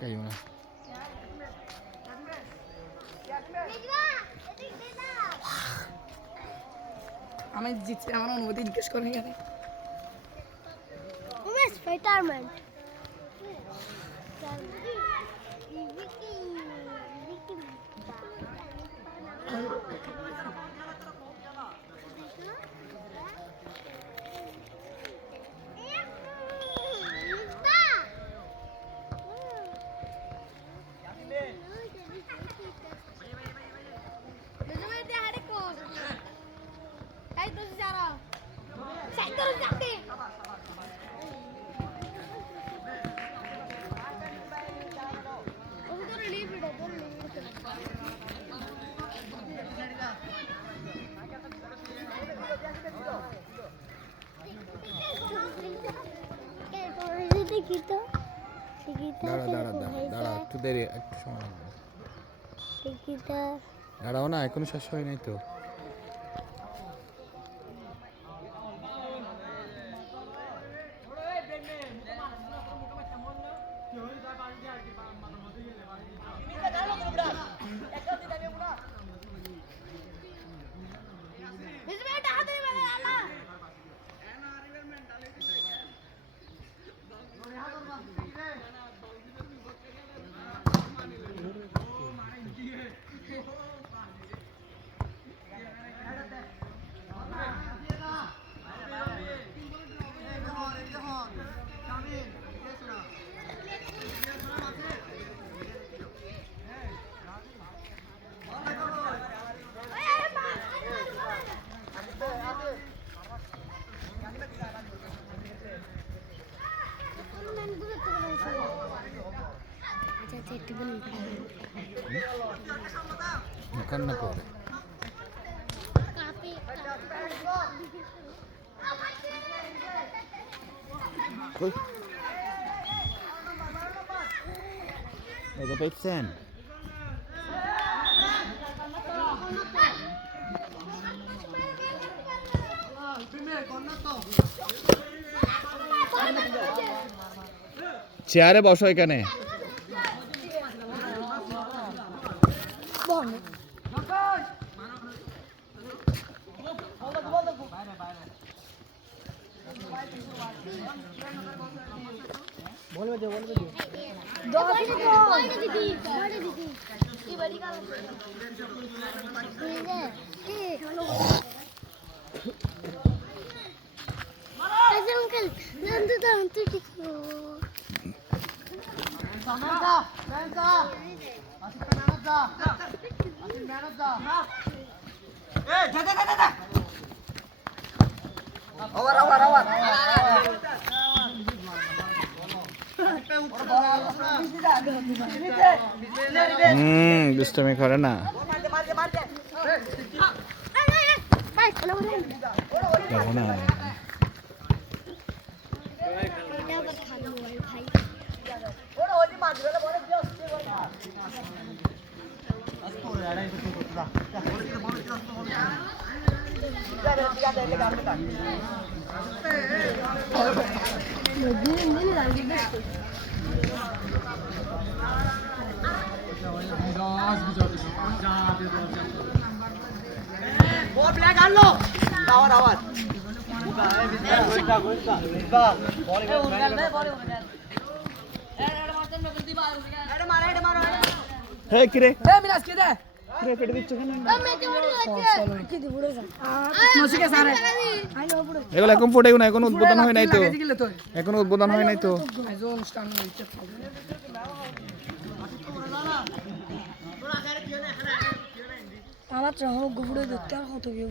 আটকাইও না। আমি জিতছি, আমার অনুমতি জিজ্ঞেস করেন এখানে। দাঁড়া দাঁড়া দাঁড়া দাঁড়া, একটু দেরি, একটু সময় লাগবে। দাঁড়াও না, এখনো শেষ হয় নাই তো। কান্না করে এটা পেয়েছেন। চেয়ারে বসো এখানে। দুষ্টমি করে না। এগুলো এখন ফুটেও না, এখন উদ্বোধন হয় নাই তো, এখন উদ্বোধন হয় নাই তো। আমার গুড়ে ধরতে আর কত গিয়ে